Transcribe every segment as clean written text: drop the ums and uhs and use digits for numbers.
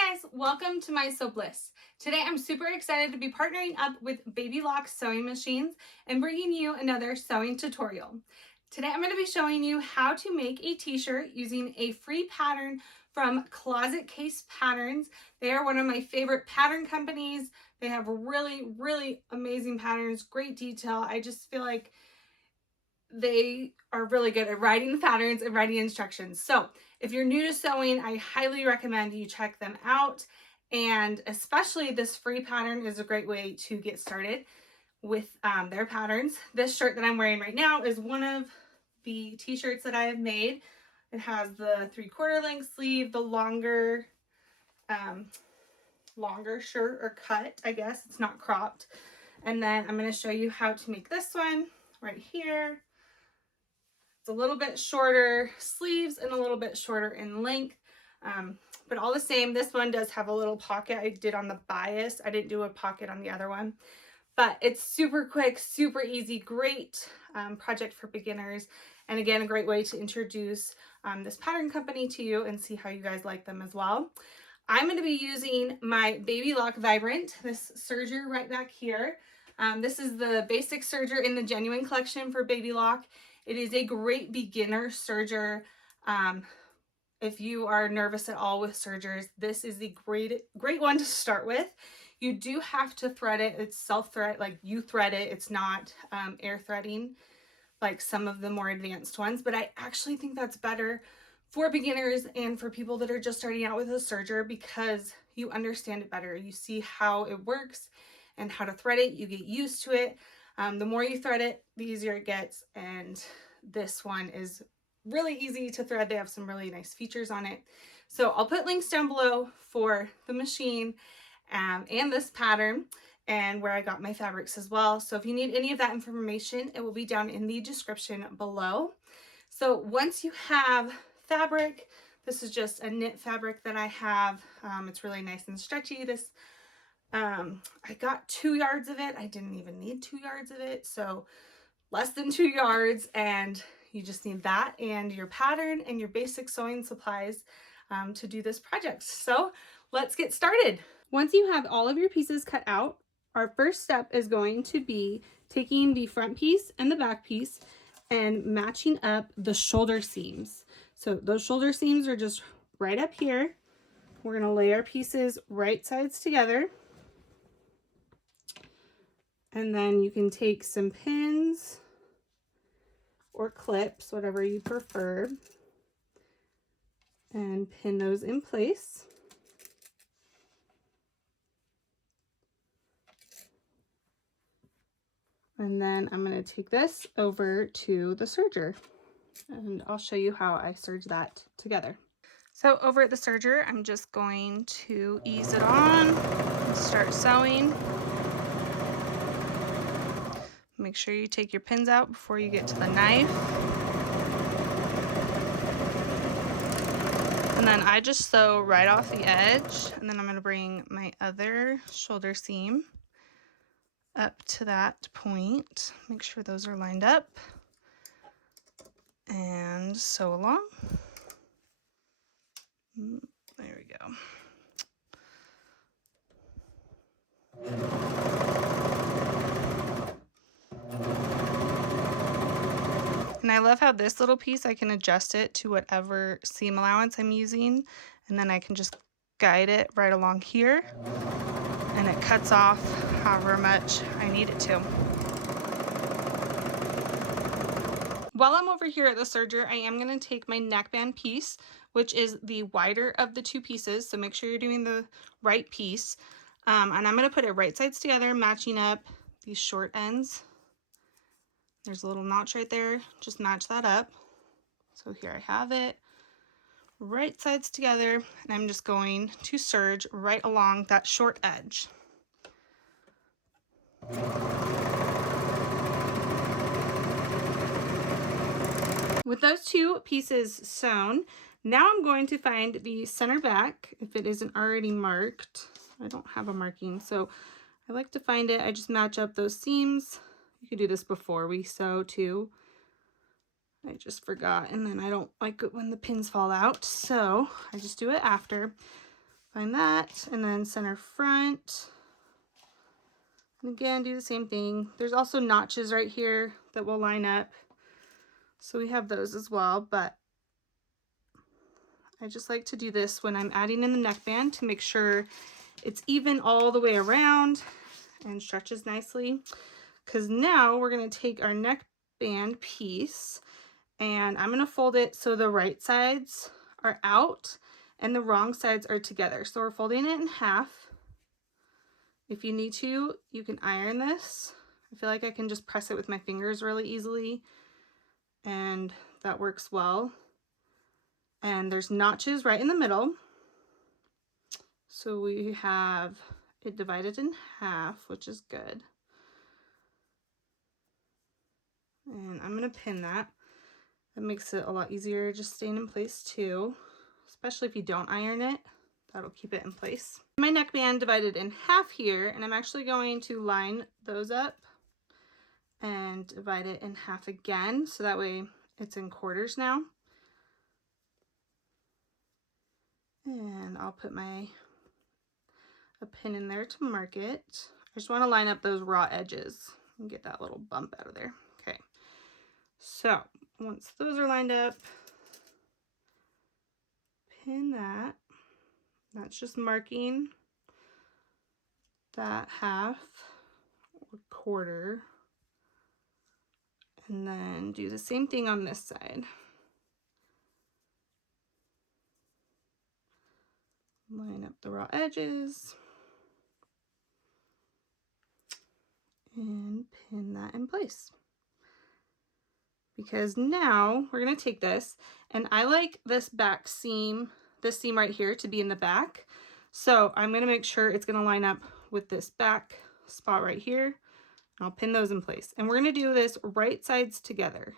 Hi guys, welcome to My Sew Bliss. Today I'm super excited to be partnering up with Baby Lock sewing machines and bringing you another sewing tutorial. Today I'm going to be showing you how to make a t-shirt using a free pattern from Closet Case Patterns. They are one of my favorite pattern companies. They have really amazing patterns, great detail. I just feel like they are really good at writing the patterns and writing instructions. So if you're new to sewing, I highly recommend you check them out. And especially this free pattern is a great way to get started with their patterns. This shirt that I'm wearing right now is one of the t-shirts that I have made. It has the 3/4 length sleeve, the longer shirt or cut, I guess. It's not cropped. And then I'm going to show you how to make this one right here. It's a little bit shorter sleeves and a little bit shorter in length, but all the same, this one does have a little pocket. I did on the bias. I didn't do a pocket on the other one, but it's super quick, super easy, great project for beginners. And again, a great way to introduce this pattern company to you and see how you guys like them as well. I'm going to be using my Baby Lock Vibrant, this serger right back here. This is the basic serger in the Genuine collection for Baby Lock. It is a great beginner serger. If you are nervous at all with sergers, this is the great one to start with. You do have to thread it. It's self-thread, like you thread it. It's not air threading like some of the more advanced ones, but I actually think that's better for beginners and for people that are just starting out with a serger because you understand it better. You see how it works and how to thread it. You get used to it. The more you thread it, the easier it gets. And this one is really easy to thread. They have some really nice features on it. So I'll put links down below for the machine and this pattern and where I got my fabrics as well. So if you need any of that information, it will be down in the description below. So once you have fabric, this is just a knit fabric that I have. It's really nice and stretchy. This I got 2 yards of it. I didn't even need 2 yards of it, so less than 2 yards, and you just need that and your pattern and your basic sewing supplies to do this project. So let's get started. Once you have all of your pieces cut out, our first step is going to be taking the front piece and the back piece and matching up the shoulder seams. So those shoulder seams are just right up here. We're going to lay our pieces right sides together. And then you can take some pins or clips, whatever you prefer, and pin those in place. And then I'm going to take this over to the serger and I'll show you how I serge that together. So over at the serger, I'm just going to ease it on and start sewing. Make sure you take your pins out before you get to the knife. And then I just sew right off the edge, and then I'm going to bring my other shoulder seam up to that point. Make sure those are lined up and sew along. There we go. And I love how this little piece, I can adjust it to whatever seam allowance I'm using, and then I can just guide it right along here, and it cuts off however much I need it to. While I'm over here at the serger, I am going to take my neckband piece, which is the wider of the two pieces, so make sure you're doing the right piece, and I'm going to put it right sides together, matching up these short ends. There's a little notch right there, just match that up. So here I have it, right sides together, and I'm just going to serge right along that short edge. With those two pieces sewn, now I'm going to find the center back, if it isn't already marked. I don't have a marking, so I like to find it. I just match up those seams. You can do this before we sew too. I just forgot, and then I don't like it when the pins fall out, so I just do it after. Find that, and then center front. And again, do the same thing. There's also notches right here that will line up. So we have those as well, but I just like to do this when I'm adding in the neckband to make sure it's even all the way around and stretches nicely. Because now we're going to take our neckband piece and I'm going to fold it so the right sides are out and the wrong sides are together. So we're folding it in half. If you need to, you can iron this. I feel like I can just press it with my fingers really easily, and that works well. And there's notches right in the middle. So we have it divided in half, which is good. And I'm going to pin that. That makes it a lot easier just staying in place too, especially if you don't iron it. That'll keep it in place. My neckband divided in half here, and I'm actually going to line those up and divide it in half again, so that way it's in quarters now. And I'll put a pin in there to mark it. I just want to line up those raw edges and get that little bump out of there. Okay, so once those are lined up, pin that. That's just marking that half or quarter. And then do the same thing on this side. Line up the raw edges and pin that in place. Because now we're going to take this, and I like this back seam, this seam right here, to be in the back. So I'm going to make sure it's going to line up with this back spot right here. I'll pin those in place. And we're going to do this right sides together.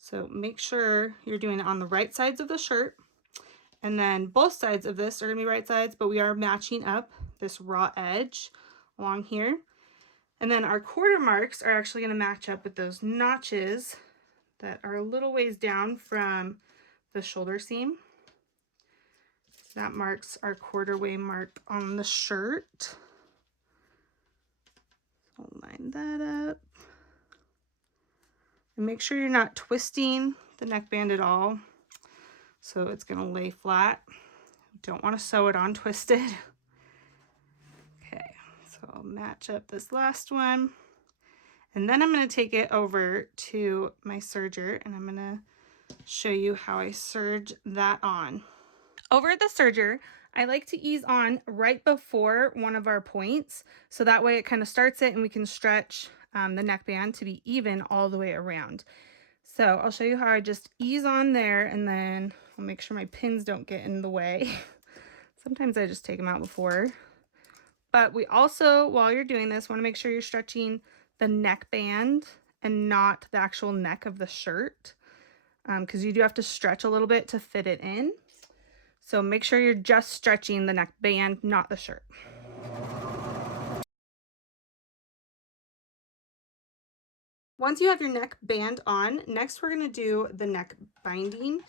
So make sure you're doing it on the right sides of the shirt. And then both sides of this are going to be right sides, but we are matching up this raw edge along here. And then our quarter marks are actually going to match up with those notches that are a little ways down from the shoulder seam. That marks our quarter-way mark on the shirt. I'll line that up. And make sure you're not twisting the neckband at all, so it's going to lay flat. Don't want to sew it on twisted. Okay, so I'll match up this last one. And then I'm going to take it over to my serger, and I'm going to show you how I serge that on. Over at the serger, I like to ease on right before one of our points, so that way it kind of starts it and we can stretch the neckband to be even all the way around. So I'll show you how I just ease on there, and then I'll make sure my pins don't get in the way. Sometimes I just take them out before. But we also, while you're doing this, want to make sure you're stretching the neckband and not the actual neck of the shirt, because you do have to stretch a little bit to fit it in. So make sure you're just stretching the neckband, not the shirt. Once you have your neckband on, next we're going to do the neck binding,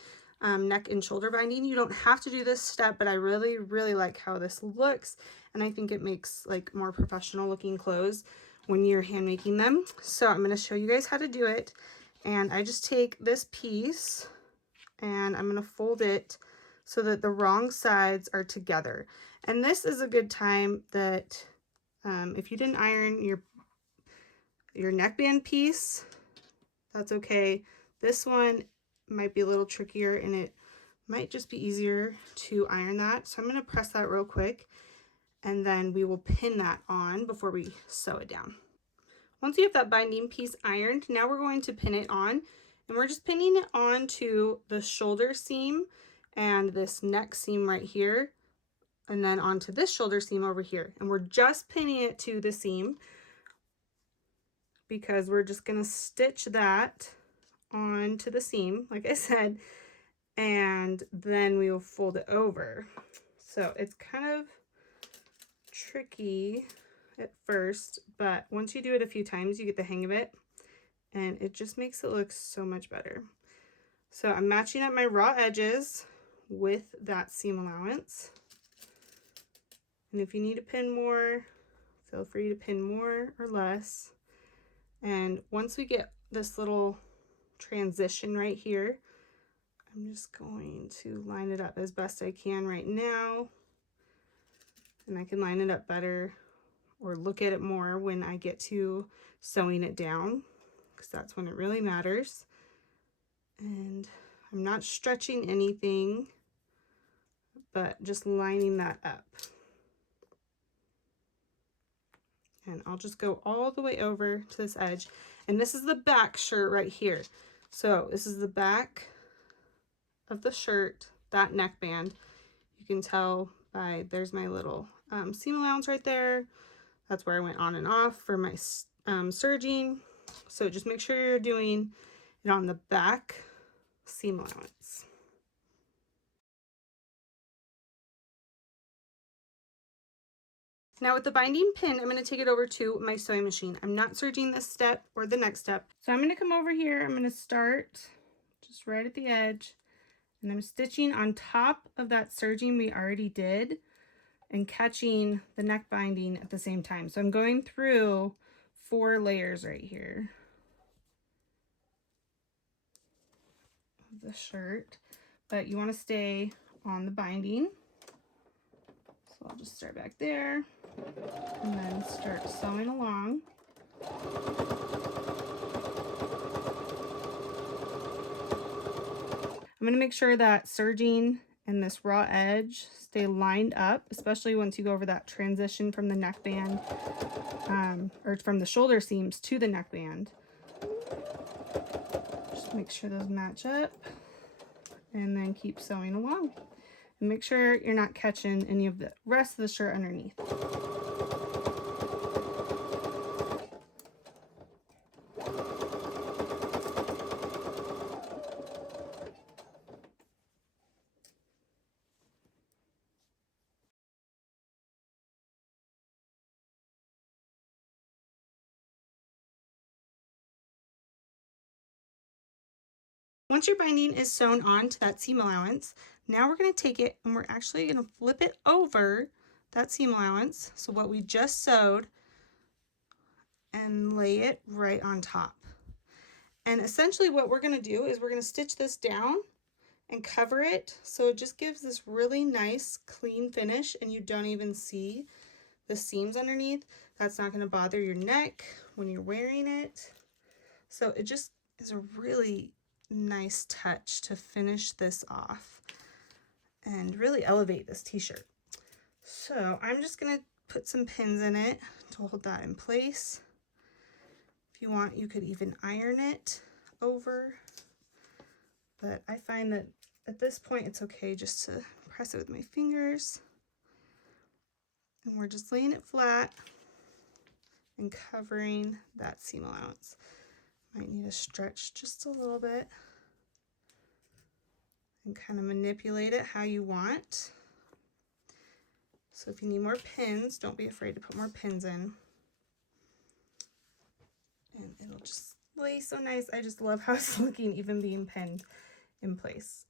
neck and shoulder binding. You don't have to do this step, but I really, really like how this looks, and I think it makes like more professional looking clothes when you're hand making them. So I'm going to show you guys how to do it, and I just take this piece and I'm going to fold it so that the wrong sides are together. And this is a good time that if you didn't iron your neckband piece, that's okay. This one might be a little trickier, and it might just be easier to iron that. So I'm going to press that real quick, and then we will pin that on before we sew it down. Once you have that binding piece ironed, now we're going to pin it on, and we're just pinning it onto the shoulder seam and this neck seam right here, and then onto this shoulder seam over here. And we're just pinning it to the seam because we're just going to stitch that onto the seam, like I said, and then we will fold it over. So it's kind of tricky at first, but once you do it a few times, you get the hang of it, and it just makes it look so much better. So I'm matching up my raw edges with that seam allowance. And if you need to pin more, feel free to pin more or less. And once we get this little transition right here, I'm just going to line it up as best I can right now. And I can line it up better or look at it more when I get to sewing it down, because that's when it really matters. And I'm not stretching anything, but just lining that up. And I'll just go all the way over to this edge. And this is the back shirt right here. So this is the back of the shirt, that neckband. You can tell by, there's my little seam allowance right there. That's where I went on and off for my serging. So just make sure you're doing it on the back seam allowance. Now with the binding pin, I'm going to take it over to my sewing machine. I'm not serging this step or the next step. So I'm going to come over here. I'm going to start just right at the edge. And I'm stitching on top of that serging we already did and catching the neck binding at the same time. So I'm going through 4 layers right here of the shirt, but you want to stay on the binding. So I'll just start back there and then start sewing along. I'm going to make sure that serging and this raw edge stay lined up, especially once you go over that transition from the neckband, or from the shoulder seams to the neckband. Just make sure those match up and then keep sewing along. And make sure you're not catching any of the rest of the shirt underneath. Once your binding is sewn on to that seam allowance, now we're going to take it and we're actually going to flip it over that seam allowance, so what we just sewed, and lay it right on top. And essentially what we're going to do is we're going to stitch this down and cover it, so it just gives this really nice clean finish and you don't even see the seams underneath. That's not going to bother your neck when you're wearing it. So it just is a really nice touch to finish this off and really elevate this t-shirt. So I'm just going to put some pins in it to hold that in place. If you want, you could even iron it over, but I find that at this point it's okay just to press it with my fingers. And we're just laying it flat and covering that seam allowance. Might need to stretch just a little bit and kind of manipulate it how you want. So if you need more pins, don't be afraid to put more pins in. And it'll just lay so nice. I just love how it's looking, even being pinned in place.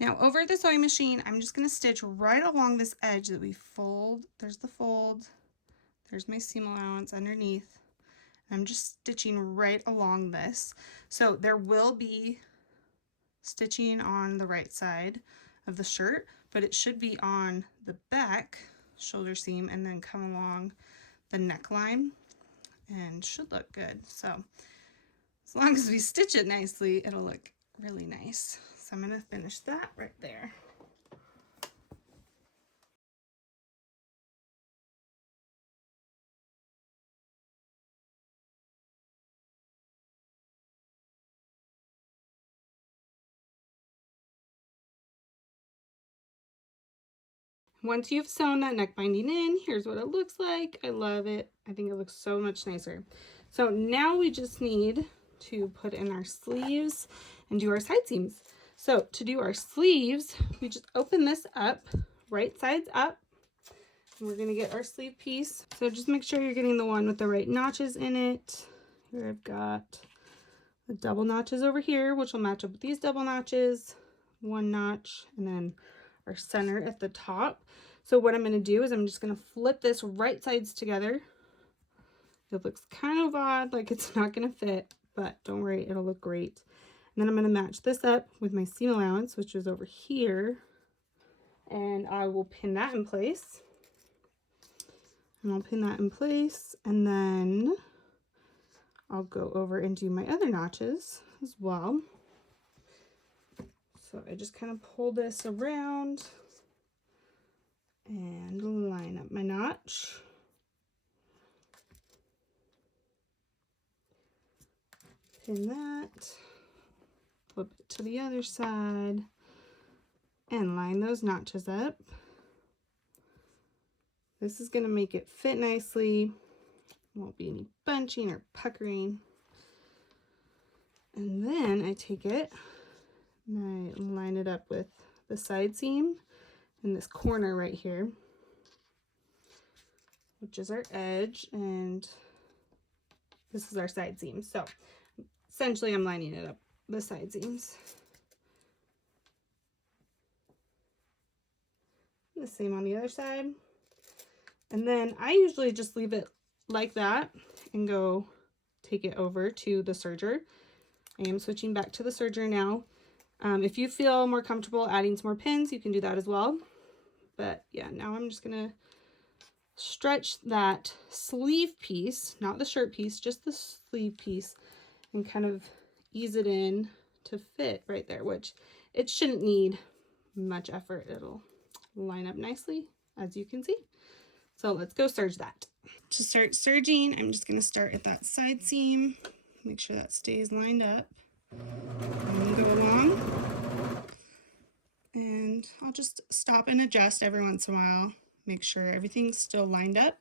Now over the sewing machine, I'm just going to stitch right along this edge that we fold. There's the fold. There's my seam allowance underneath. I'm just stitching right along this. So there will be stitching on the right side of the shirt, but it should be on the back shoulder seam and then come along the neckline and should look good. So as long as we stitch it nicely, it'll look really nice. So I'm going to finish that right there. Once you've sewn that neck binding in, here's what it looks like. I love it. I think it looks so much nicer. So now we just need to put in our sleeves and do our side seams. So to do our sleeves, we just open this up, right sides up, and we're gonna get our sleeve piece. So just make sure you're getting the one with the right notches in it. Here I've got the double notches over here, which will match up with these double notches, one notch, and then our center at the top. So what I'm going to do is I'm just going to flip this right sides together. It looks kind of odd, like it's not going to fit, but don't worry, it'll look great. And then I'm going to match this up with my seam allowance, which is over here, and I will pin that in place. And I'll pin that in place, and then I'll go over and do my other notches as well. So I just kind of pull this around and line up my notch. Pin that, flip it to the other side, and line those notches up. This is going to make it fit nicely. Won't be any bunching or puckering. And then I take it and I line it up with the side seam in this corner right here, which is our edge, and this is our side seam. So essentially I'm lining it up, the side seams. The same on the other side. And then I usually just leave it like that and go take it over to the serger. I am switching back to the serger now. If you feel more comfortable adding some more pins, you can do that as well. But yeah, now I'm just gonna stretch that sleeve piece, not the shirt piece, just the sleeve piece, and kind of ease it in to fit right there, which it shouldn't need much effort. It'll line up nicely, as you can see. So let's go serge that. To start serging, I'm just going to start at that side seam, make sure that stays lined up, and go along. And I'll just stop and adjust every once in a while, make sure everything's still lined up,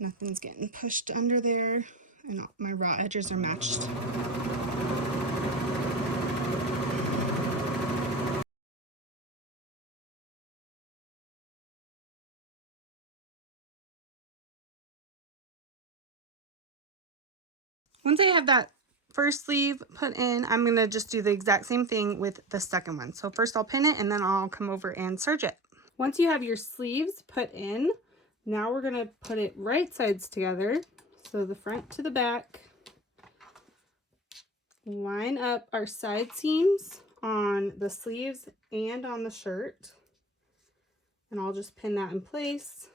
nothing's getting pushed under there, and my raw edges are matched. Once I have that first sleeve put in, I'm going to just do the exact same thing with the second one. So first I'll pin it, and then I'll come over and serge it. Once you have your sleeves put in, now we're going to put it right sides together. So the front to the back. Line up our side seams on the sleeves and on the shirt. And I'll just pin that in place.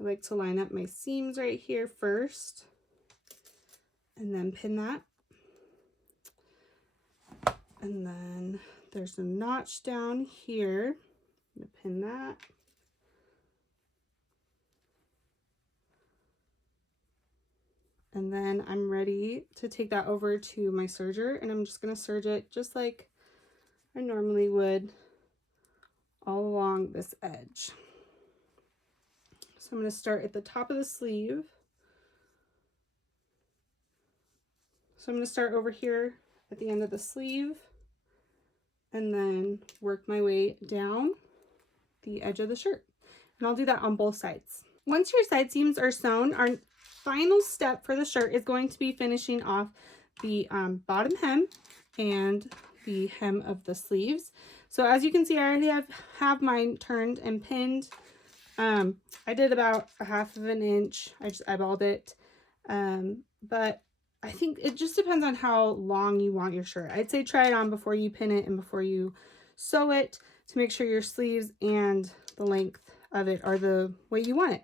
I like to line up my seams right here first, and then pin that. And then there's a notch down here. I'm gonna pin that. And then I'm ready to take that over to my serger, and I'm just gonna serge it just like I normally would all along this edge. So I'm gonna start at the top of the sleeve. So I'm going to start over here at the end of the sleeve and then work my way down the edge of the shirt. And I'll do that on both sides. Once your side seams are sewn, our final step for the shirt is going to be finishing off the bottom hem and the hem of the sleeves. So as you can see, I already have mine turned and pinned. I did about 1/2 inch. I just eyeballed it. But I think it just depends on how long you want your shirt. I'd say try it on before you pin it and before you sew it to make sure your sleeves and the length of it are the way you want it.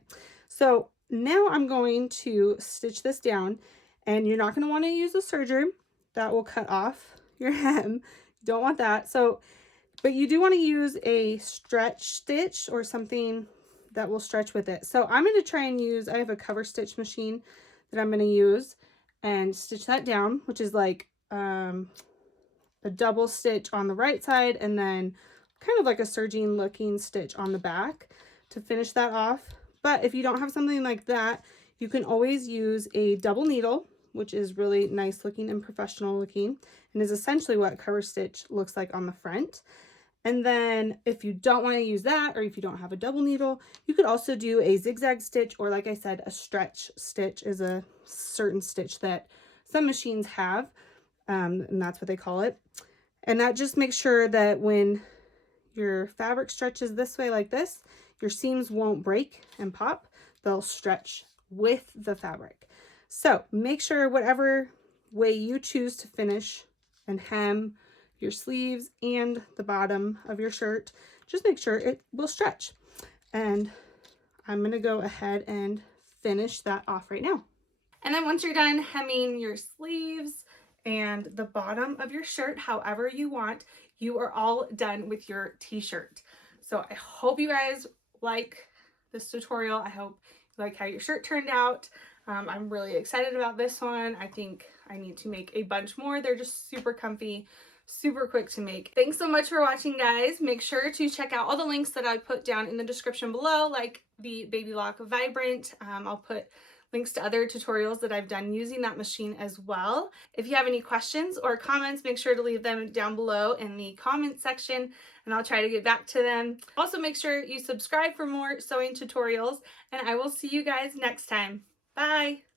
So now I'm going to stitch this down, and you're not going to want to use a serger. That will cut off your hem. You don't want that. So, but you do want to use a stretch stitch or something that will stretch with it. So I'm going to try and use, I have a cover stitch machine that I'm going to use and stitch that down, which is like a double stitch on the right side and then kind of like a serging looking stitch on the back to finish that off. But if you don't have something like that, you can always use a double needle, which is really nice looking and professional looking, and is essentially what cover stitch looks like on the front. And then if you don't want to use that, or if you don't have a double needle, you could also do a zigzag stitch, or like I said, a stretch stitch is a certain stitch that some machines have, and that's what they call it. And that just makes sure that when your fabric stretches this way like this, your seams won't break and pop. They'll stretch with the fabric. So make sure whatever way you choose to finish and hem your sleeves and the bottom of your shirt, just make sure it will stretch. And I'm gonna go ahead and finish that off right now. And then once you're done hemming your sleeves and the bottom of your shirt however you want, you are all done with your t-shirt. So I hope you guys like this tutorial. I hope you like how your shirt turned out. I'm really excited about this one. I think I need to make a bunch more. They're just super comfy, super quick to make. Thanks so much for watching, guys. Make sure to check out all the links that I put down in the description below, like the Baby Lock Vibrant. I'll put links to other tutorials that I've done using that machine as well. If you have any questions or comments, make sure to leave them down below in the comment section and I'll try to get back to them. Also, make sure you subscribe for more sewing tutorials and I will see you guys next time. Bye!